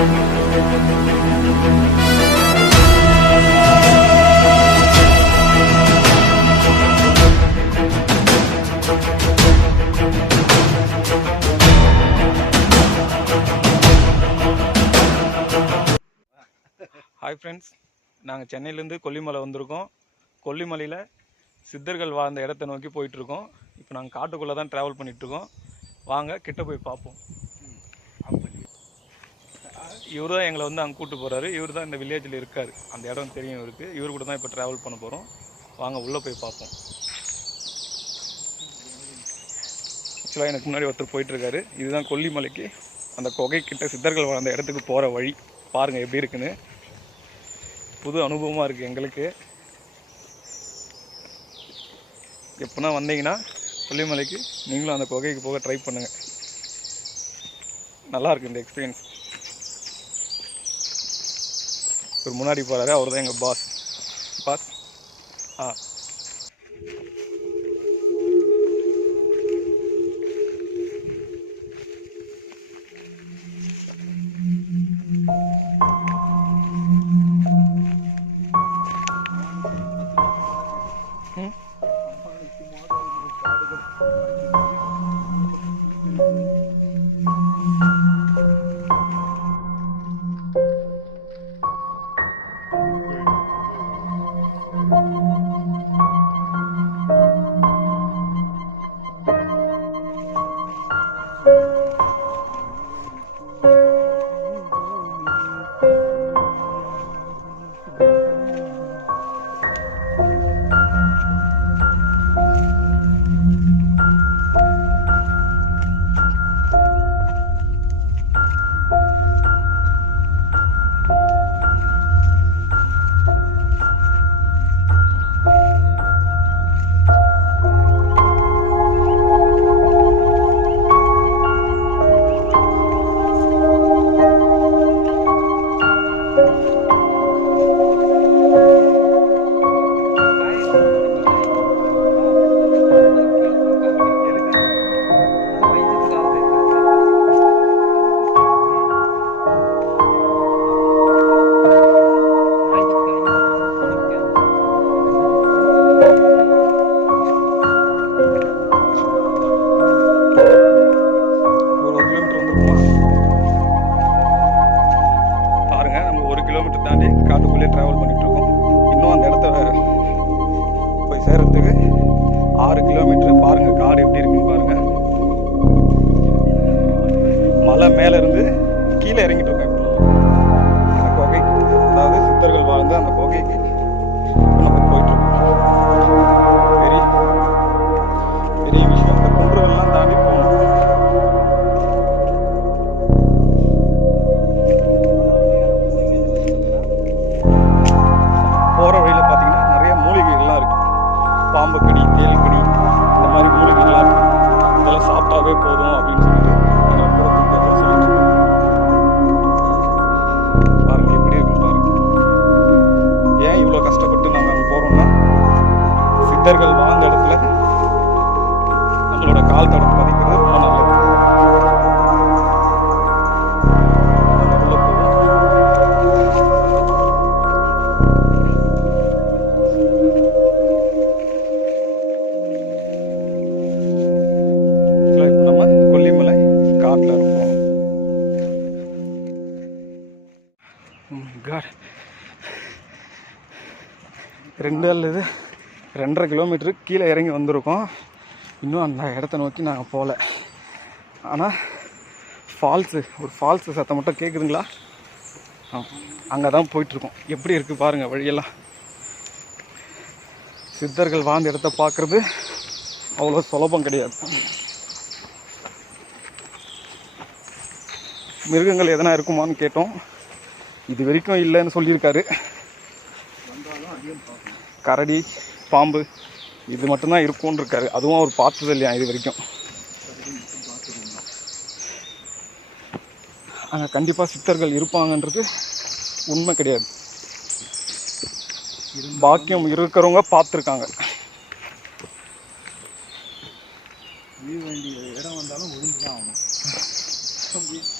Hi friends, நாங்கள் சென்னையிலேருந்து கொல்லிமலை வந்திருக்கோம். கொல்லிமலையில் சித்தர்கள் வாழ்ந்த இடத்த நோக்கி போயிட்டுருக்கோம். இப்போ நாங்கள் காட்டுக்குள்ளே தான் ட்ராவல் பண்ணிகிட்ருக்கோம். வாங்க கிட்ட போய் பார்ப்போம். இவர் தான் எங்களை வந்து அங்கே கூப்பிட்டு போகிறாரு. இவர் தான் இந்த வில்லேஜில் இருக்கார். அந்த இடம் தெரியும் இவருக்கு. இவர் கூட தான் இப்போ ட்ராவல் பண்ண போகிறோம். வாங்க உள்ளே போய் பார்ப்போம். ஆக்சுவலாக எனக்கு முன்னாடி ஒருத்தர் போயிட்டுருக்காரு. இதுதான் கொல்லிமலைக்கு அந்த குகைக்கிட்ட சித்தர்கள் வாழ்ந்த இடத்துக்கு போகிற வழி. பாருங்கள் எப்படி இருக்குன்னு. புது அனுபவமாக இருக்குது எங்களுக்கு. எப்போனா வந்தீங்கன்னா கொல்லிமலைக்கு நீங்களும் அந்த குகைக்கு போக ட்ரை பண்ணுங்கள். நல்லாயிருக்கு இந்த எக்ஸ்பீரியன்ஸ். ஒரு முன்னாடி போகிறாரு, அவர் தான் எங்கள் பாஸ். காட்டுக்குள்ளே ட்ராவல் பண்ணிகிட்ருக்கோம். இன்னும் அந்த இடத்த போய் சேர்கிறதுக்கு 6 கிலோமீட்ரு. பாருங்கள் காடு எப்படி இருக்குன்னு பாருங்கள். மலை மேலேருந்து கீழே இறங்கிட்டு இருக்கோம். அந்த குகை, அதாவது சித்தர்கள் வாழ்ந்து அந்த குகைக்கு நம்ம போயிட்டுருக்கோம். பெரிய பெரிய விஷயம். இந்த குன்றுகள்லாம் தாண்டி போகணும். போகிற வழியில் பார்த்தீங்கன்னா நிறைய மூலிகைகள்லாம் இருக்குது. பாம்பு கடி, தேல் கடி, இந்த மாதிரி மூலிகைகள்லாம் இருக்குது. இதெல்லாம் சாப்பிட்டாவே போதும் அப்படின்னு சொல்லிட்டு எங்களை போகிறதுக்கு சொல்லிட்டு பாருங்கள் எப்படி இருக்குன்னு பாருங்கள். ஏன் இவ்வளோ கஷ்டப்பட்டு நாங்கள் அங்கே போகிறோம்னா, சித்தர்கள் வாழ்ந்த இடத்துல நம்மளோட கால் தடம் பதிக்கிறது ரொம்ப நல்லது. இது 2.5 கிலோமீட்டரு கீழே இறங்கி வந்திருக்கோம். இன்னும் அந்த இடத்த நோக்கி நாங்கள் போகல. ஆனால் ஒரு ஃபால்ஸு சத்தம் மட்டும் கேட்குதுங்களா? அங்கே தான் போயிட்டுருக்கோம். எப்படி இருக்குது பாருங்கள் வழியெல்லாம். சித்தர்கள் வாழ்ந்த இடத்த பார்க்குறது அவ்வளோ சுலபம் கிடையாது. மிருகங்கள் எதனா இருக்குமான்னு கேட்டோம். இது வரைக்கும் இல்லைன்னு சொல்லியிருக்காரு. கரடி, பாம்பு இது மட்டும்தான் இருக்கும்னு இருக்காரு. அதுவும் அவர் பார்த்தது இல்லையா இது வரைக்கும். அங்கே கண்டிப்பாக சித்தர்கள் இருப்பாங்கன்றது உண்மை கிடையாது. பாக்கியம் இருக்கிறவங்க பார்த்துருக்காங்க. இடம் வந்தாலும் ஒழுங்கு தான் ஆகணும்.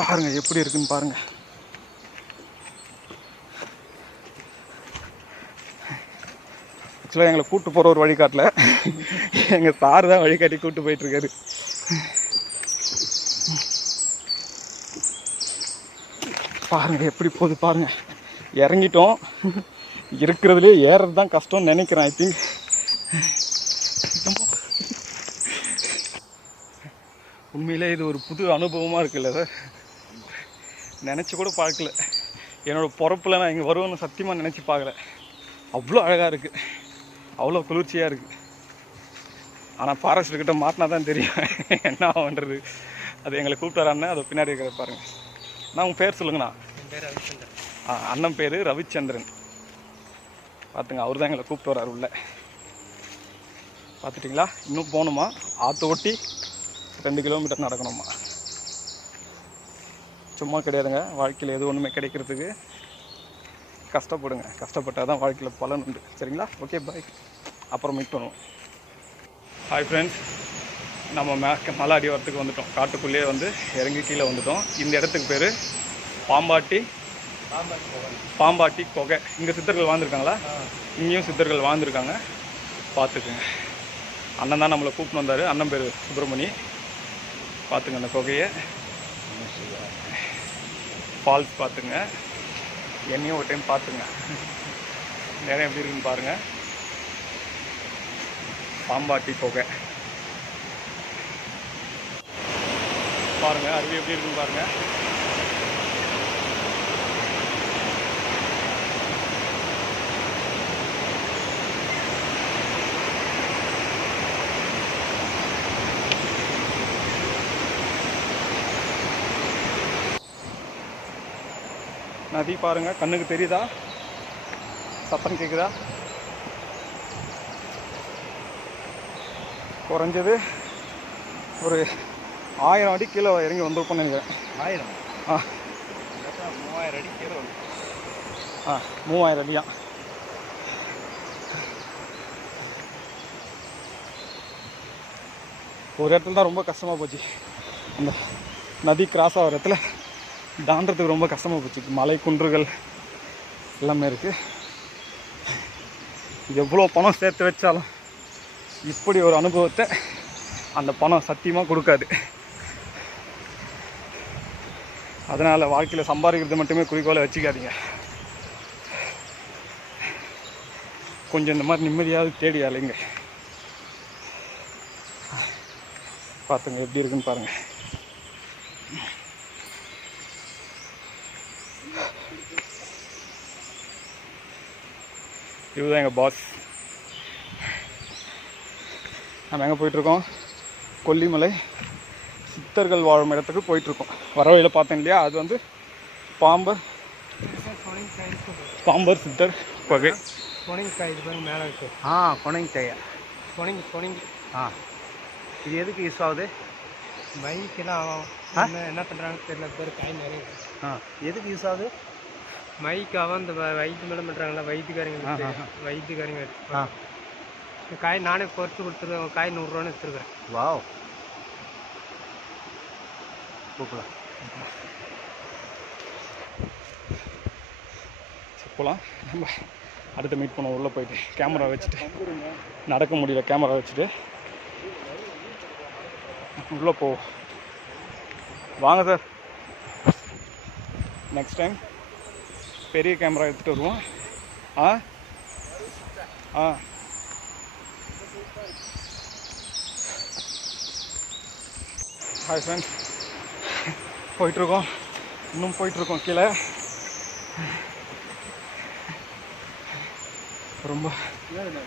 பாருங்க எப்படி இருக்குன்னு பாருங்க. ஆக்சுவலாக எங்களை கூப்பிட்டு போகிற ஒரு வழிகாட்டில் எங்கள் சார் தான் வழிகாட்டி கூப்பிட்டு போயிட்டுருக்காரு. பாருங்கள் எப்படி போகுது பாருங்கள். இறங்கிட்டோம். இருக்கிறதுலே ஏறது தான் கஷ்டம்னு நினைக்கிறேன். ஐ திங்க் உண்மையிலே இது ஒரு புது அனுபவமாக இருக்குல்ல சார். நினச்சி கூட பார்க்கல. என்னோடய பிறப்பில் நான் இங்கே வருவேன்னு சத்தியமாக நினச்சி பார்க்கல. அவ்வளோ அழகாக இருக்குது, அவ்வளோ குளிர்ச்சியாக இருக்குது. ஆனால் ஃபாரஸ்ட்டுக்கிட்ட மாட்டினா தான் தெரியும் என்ன ஆகுன்றது. அது எங்களை கூப்பிட்டாரான்னு அதை பின்னாடி இருக்கிற பாருங்கள். நான் உங்கள் பேர் சொல்லுங்கண்ணா. என் பேர் ரவிச்சந்திரன். அண்ணன் பேர் ரவிச்சந்திரன். பார்த்துங்க, அவர் தான் எங்களை கூப்பிட்டு வராரு உள்ள. பார்த்துட்டிங்களா? இன்னும் போகணுமா? ஆற்று ஒட்டி 2 கிலோமீட்டர் நடக்கணுமா? சும்மா கிடையாதுங்க. வாழ்க்கையில் எது ஒன்றுமே கிடைக்கிறதுக்கு கஷ்டப்படுங்க. கஷ்டப்பட்டால் தான் வாழ்க்கையில் பலன் உண்டு. சரிங்களா? ஓகே, பாய். அப்புறம் மீட் பண்ணுவோம். ஹாய் ஃப்ரெண்ட்ஸ், நம்ம மலை அடிவாரத்துக்கு வந்துட்டோம். காட்டுக்குள்ளேயே வந்து இறங்கி கீழே வந்துட்டோம். இந்த இடத்துக்கு பேர் பாம்பாட்டி குகை. இங்கே சித்தர்கள் வாழ்ந்துருக்காங்களா? இங்கேயும் சித்தர்கள் வாழ்ந்துருக்காங்க. பார்த்துக்குங்க. அண்ணன் தான் நம்மளை கூப்பிட்டு வந்தார். அண்ணன் பேர் சுப்பிரமணி. பார்த்துங்க அந்த குகையை. ஃபால்ஸ் பார்த்துங்க. என்னையும் ஒரு டைம் பார்த்துங்க. நேரம் எப்படி இருக்குன்னு பாருங்கள். பாம்பாட்டி குகை பாருங்கள். அருவி எப்படி இருக்குன்னு பாருங்கள். நதி பாருங்கள். கண்ணுக்கு தெரியுதா? சத்தம் கேட்குதா? குறைஞ்சது ஒரு 1000 அடி கீழே இறங்கி வந்திருப்போம்னு நினைக்கிறேன். 1000? 3000 அடி கீழே வந்து 3000 அடியா? ஒரு இடத்துல தான் ரொம்ப கஷ்டமாக போச்சு. அந்த நதி கிராஸ் ஆகிற இடத்துல தாண்டறதுக்கு ரொம்ப கஷ்டமாக போச்சு. மலை குன்றுகள் எல்லாமே இருக்குது. எவ்வளோ பணம் சேர்த்து வச்சாலும் இப்படி ஒரு அனுபவத்தை அந்த பணம் சத்தியமாக கொடுக்காது. அதனால் வாழ்க்கையில் சம்பாதிக்கிறது மட்டுமே குறிக்கோளை வச்சுக்காதீங்க. கொஞ்சம் இந்த மாதிரி நிம்மதியாவது தேடி அலைங்க. பார்த்துங்க எப்படி இருக்குன்னு பாருங்கள். இதுதான் எங்கள் பாஸ். நம்ம எங்கே போயிட்டுருக்கோம்? கொல்லிமலை சித்தர்கள் வாழும் இடத்துக்கு போயிட்டுருக்கோம். வர வழியில் பார்த்தேன் இல்லையா, அது வந்து பாம்பர் சித்தர் குகை. கொனைங்காய் இது பாருங்க மேலே இருக்கு. கொனைங்காயா? கொனைங்கி. இது எதுக்கு யூஸ் ஆகுது? மைக்கெல்லாம் என்ன பண்ணுறாங்கன்னு தெரியல. பேர் காய் நிறைய. எதுக்கு யூஸ் ஆகுது? மைக்காக இந்த வயிற்று மேலே பண்ணுறாங்களா வைத்தியக்காரங்க காய் நானே பொறுத்து கொடுத்துருவேன். காய் 100 ரூபான்னு எடுத்துருக்குறேன். வாவ், போகலாம். போகலாம். நம்ம அடுத்து மீட் பண்ண உள்ளே போயிட்டு கேமரா வச்சுட்டு நடக்க முடியல. கேமரா வச்சுட்டு உள்ளே போ. வாங்க சார், நெக்ஸ்ட் டைம் பெரிய கேமரா எடுத்துகிட்டு வருவோம். ஹாய் ஃப்ரெண்ட்ஸ், போயிட்டுருக்கோம். இன்னும் போயிட்டுருக்கோம் கீழே. ரொம்ப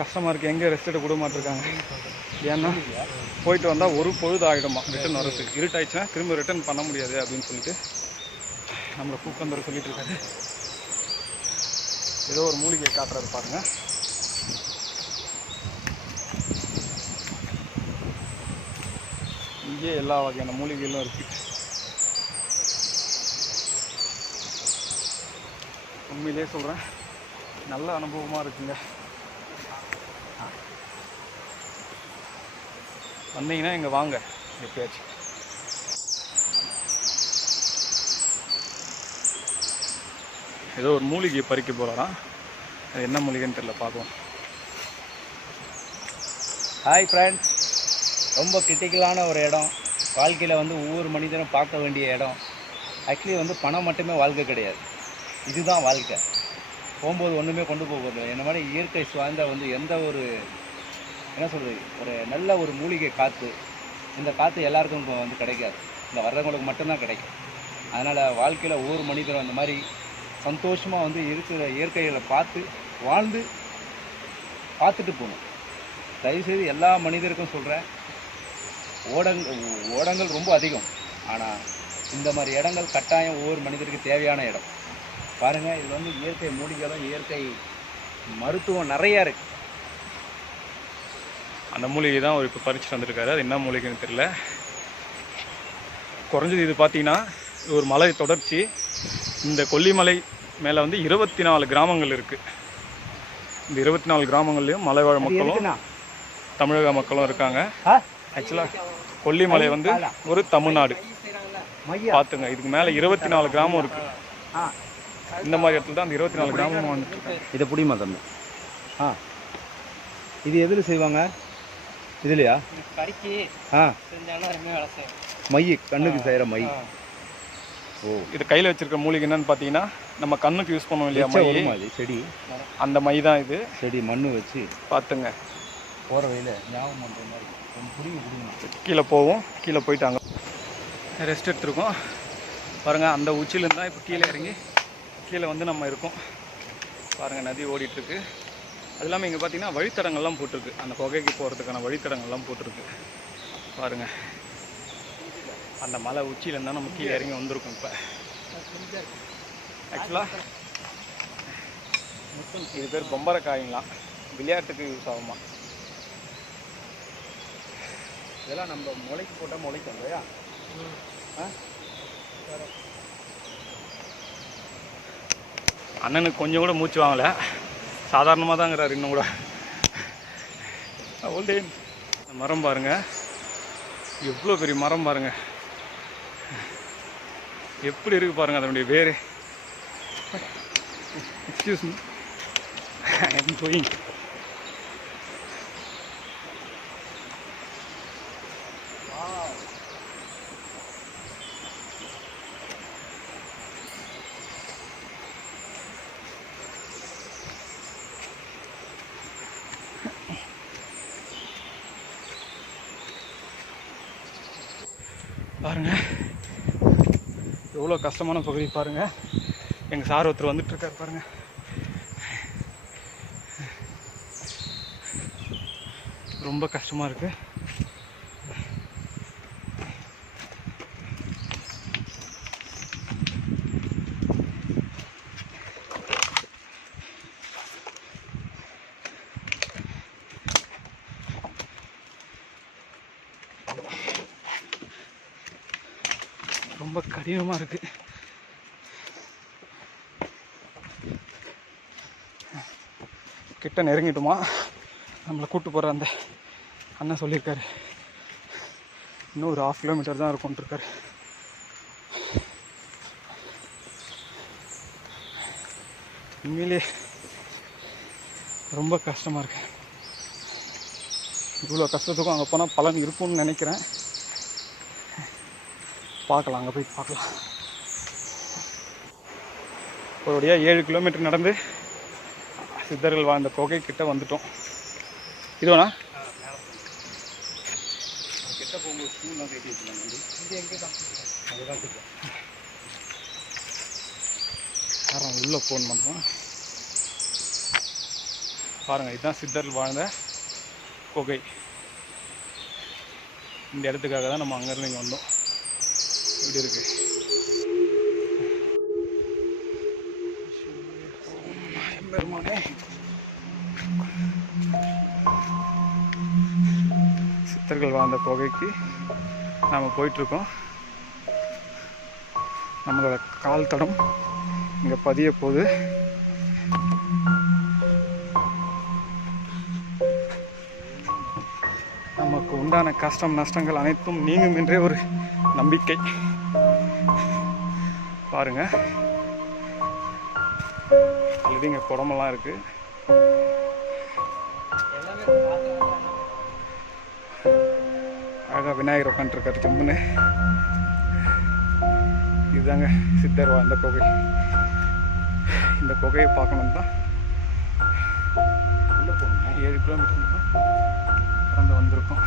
கஷ்டமாக இருக்குது. எங்கே ரெஸ்ட் எடுக்க கூட மாட்டிருக்காங்க. ஏன்னா போயிட்டு வந்தால் ஒரு பொழுது ஆகிடுமா ரிட்டன் வரதுக்கு. இருட்டாயிடுச்சுன்னா திரும்ப ரிட்டன் பண்ண முடியாது அப்படின்னு சொல்லிட்டு நம்மளை கூப்பிட்டு வந்துட சொல்லிட்டு இருக்காரு. ஏதோ ஒரு மூலிகையை காட்டுறாரு பாருங்கள். இங்கே எல்லா வகையான மூலிகைகளும் இருக்குது. உண்மையிலே சொல்கிறேன், நல்ல அனுபவமாக இருக்குங்க. வந்தீங்கன்னா இங்கே வாங்க எப்பயாச்சும். ஏதோ ஒரு மூலிகையை பறிக்க போகிறாராம். அது என்ன மூலிகைன்னு தெரியல, பார்ப்போம். ஹாய் ஃப்ரெண்ட்ஸ், ரொம்ப கிரிட்டிக்கலான ஒரு இடம். வாழ்க்கையில் வந்து ஒவ்வொரு மனிதனும் பார்க்க வேண்டிய இடம். ஆக்சுவலி வந்து பணம் மட்டுமே வாழ்க்கை கிடையாது, இதுதான் வாழ்க்கை. போகும்போது ஒன்றுமே கொண்டு போகிறது. என்ன மாதிரி இயற்கை சார்ந்த வந்து எந்த ஒரு என்ன சொல்கிறது, ஒரு நல்ல ஒரு மூலிகை காற்று. இந்த காற்று எல்லாருக்கும் இப்போ வந்து கிடைக்காது, இந்த வர்றவங்களுக்கு மட்டும்தான் கிடைக்கும். அதனால் வாழ்க்கையில் ஒவ்வொரு மனிதனும் அந்த மாதிரி சந்தோஷமாக வந்து இருக்கிற இயற்கைகளை பார்த்து வாழ்ந்து பார்த்துட்டு போகணும். தயவுசெய்து எல்லா மனிதருக்கும் சொல்கிறேன், ஓடங்கள் ரொம்ப அதிகம், ஆனால் இந்த மாதிரி இடங்கள் கட்டாயம் ஒவ்வொரு மனிதருக்கு தேவையான இடம். பாருங்கள், இது வந்து இயற்கை மூலிகைகளும் இயற்கை மருத்துவம் நிறையா இருக்குது. அந்த மூலிகை தான் அவர் இப்போ பறிச்சுட்டு வந்திருக்காரு. அது என்ன மூலிகைன்னு தெரியல. குறைஞ்சது இது பார்த்தீங்கன்னா ஒரு மலை தொடர்ச்சி. இந்த கொல்லிமலை மேலே வந்து 24 கிராமங்கள் இருக்குது. இந்த 24 கிராமங்கள்லேயும் மலைவாழ் மக்களும் தமிழக மக்களும் இருக்காங்க. ஆக்சுவலாக கொல்லிமலை வந்து ஒரு தமிழ்நாடு பார்த்துங்க. இதுக்கு மேலே 24 கிராமம் இருக்குது. இந்த மாதிரி இடத்துல தான் அந்த 24 கிராமம் வந்துட்டு. இதை பிடிமா தம்பி? இது எதில் செய்வாங்க? இதுலையா? கறிக்கு மை, கண்ணுக்கு செய்கிற மை. ஓ, இது கையில் வச்சிருக்க மூலிகை என்னன்னு பார்த்தீங்கன்னா, நம்ம கண்ணுக்கு யூஸ் பண்ணுவோம் இல்லையா, மை, செடி, அந்த மை தான் இது. செடி மண்ணு வச்சு பார்த்துங்க. போகிற வழியில் ஞாபகம் பண்ணுற மாதிரி கொஞ்சம் பிடிங்க. கீழே போவோம். கீழே போயிட்டு அங்கே ரெஸ்ட் எடுத்துருக்கோம். பாருங்கள், அந்த உச்சிலேருந்து தான் இப்போ கீழே இறங்கி கீழே வந்து நம்ம இருக்கோம். பாருங்கள், நதி ஓடிட்டுருக்கு. அது இல்லாமல் இங்கே பார்த்தீங்கன்னா வழித்தடங்கள்லாம் போட்டிருக்கு. அந்த குகைக்கு போகிறதுக்கான வழித்தடங்கள்லாம் போட்டிருக்கு. பாருங்கள், அந்த மலை உச்சியிலேருந்து தான் நம்ம கீழே இறங்கி வந்திருக்கோம். இப்போ ஆக்சுவலாக இது பேர் பொம்பரைக்காய்ங்களாம். விளையாட்டுக்கு யூஸ் ஆகுமா. இதெல்லாம் நம்ம முளைக்கு போட்டால் முளைக்கும் இல்லையா? அண்ணனுக்கு கொஞ்சம் கூட மூச்சு வாங்கலை, சாதாரணமாக தாங்கிறார் இன்னும் கூட. ஓல்டேன் மரம் பாருங்கள், எவ்வளோ பெரிய மரம் பாருங்கள், எப்படி இருக்குது பாருங்கள் அதனுடைய வேறு. Excuse me, I am going. பாருங்கள், எவ்வளோ கஷ்டமான பகுதி பாருங்கள். எங்கள் சார் ஒருத்தர் வந்துட்டுருக்கார் பாருங்கள். ரொம்ப கஷ்டமாக இருக்குது. ரொம்ப கடினமாக இருக்குது. கிட்ட நெருங்கிட்டுமா நம்மளை கூப்பிட்டு போகிற அந்த அண்ணன் சொல்லியிருக்காரு, இன்னும் ஒரு 1/2 கிலோமீட்டர் தான் இருக்கும்ன்ட்ருக்காரு. உண்மையிலே ரொம்ப கஷ்டமாக இருக்குது. இவ்வளோ கஷ்டத்துக்கும் அங்கே போனால் பலன் இருக்கும்னு நினைக்கிறேன். பார்க்கலாம், அங்கே போய் பார்க்கலாம். ஒரு வழியாக 7 கிலோமீட்டர் நடந்து சித்தர்கள் வாழ்ந்த குகை கிட்ட வந்துட்டோம். இதுவா கிட்ட போகும்போது ஸ்கூல்லாம் கட்டி வச்சுருந்தாங்க. இது எங்கே தான் அதுதான் கிட்ட. யாரும் உள்ளே ஃபோன் பண்ணுறோம். பாருங்கள், இதுதான் சித்தர்கள் வாழ்ந்த குகை. இந்த இடத்துக்காக தான் நம்ம அங்கேருந்து இங்கே வந்தோம். இப்படி இருக்கு. பெருமானே, சித்தர்கள் வாழ்ந்த குகைக்கு நாம் போயிட்டுருக்கோம். நம்மளோட கால் தடம் இங்கே பதிய போகுது. நமக்கு உண்டான கஷ்டம் நஷ்டங்கள் அனைத்தும் நீங்கும் என்றே ஒரு நம்பிக்கை. பாருங்க, ஆல்ரெடி இங்கே குடமெல்லாம் இருக்குது. அழகாக விநாயகர் உட்காந்துருக்காரு ஜம்முன்னு. இதுதாங்க சித்தர் வாழ்ந்த குகை. இந்த குகையை பார்க்கணும் தான் 7 கிலோமீட்டர் கடந்து வந்திருக்கோம்.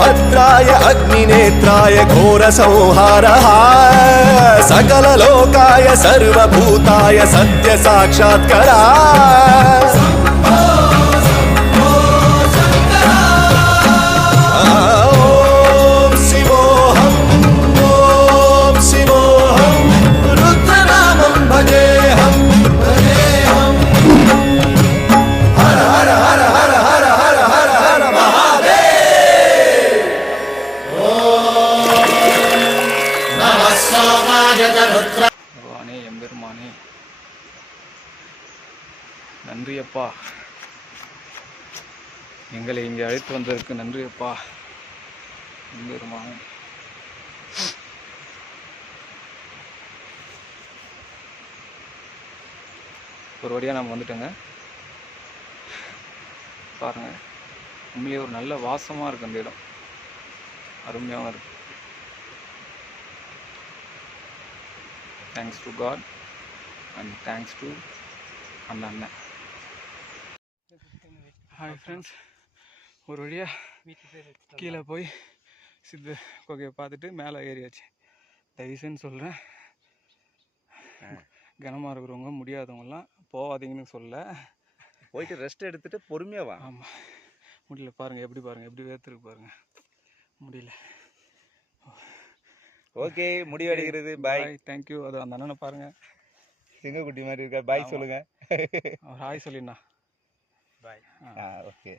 भद्राय अग्निनेत्राय घोरसंहारः सकललोकाय सर्वभूताय सत्यसाक्षात्करा பகவானே எம்பெருமானே நன்றி அப்பா, எங்களை இங்கே அழைத்து வந்ததற்கு நன்றி அப்பா எம்பெருமானே. ஒரு வழியாக நம்ம வந்துட்டோங்க. பாருங்கள், உண்மையிலே ஒரு நல்ல வாசமாக இருக்குது அந்த இடம், அருமையாக இருக்குது. Thanks to God and thanks to அந்த அண்ணன். ஹாய் ஃப்ரெண்ட்ஸ், ஒரு வழியாக கீழே போய் சித்த குகையை பார்த்துட்டு மேலே ஏறியாச்சு. தயவுசெய்து சொல்கிறேன், கனமாக இருக்கிறவங்க முடியாதவங்கலாம் போகாதீங்கன்னு சொல்ல. போயிட்டு ரெஸ்ட் எடுத்துட்டு பொறுமையாக வா. ஆமாம், முடியல பாருங்கள், எப்படி வேர்த்துருக்கு பாருங்கள், முடியல. ஓகே, முடிவடைகிறது. பாய். தேங்க்யூ. அது அந்த அண்ணனை பாருங்கள், சிங்கக்குட்டி மாதிரி இருக்கா. பாய் சொல்லுங்க. அவர் ஹாய் சொல்லிண்ணா. பாய். ஓகே.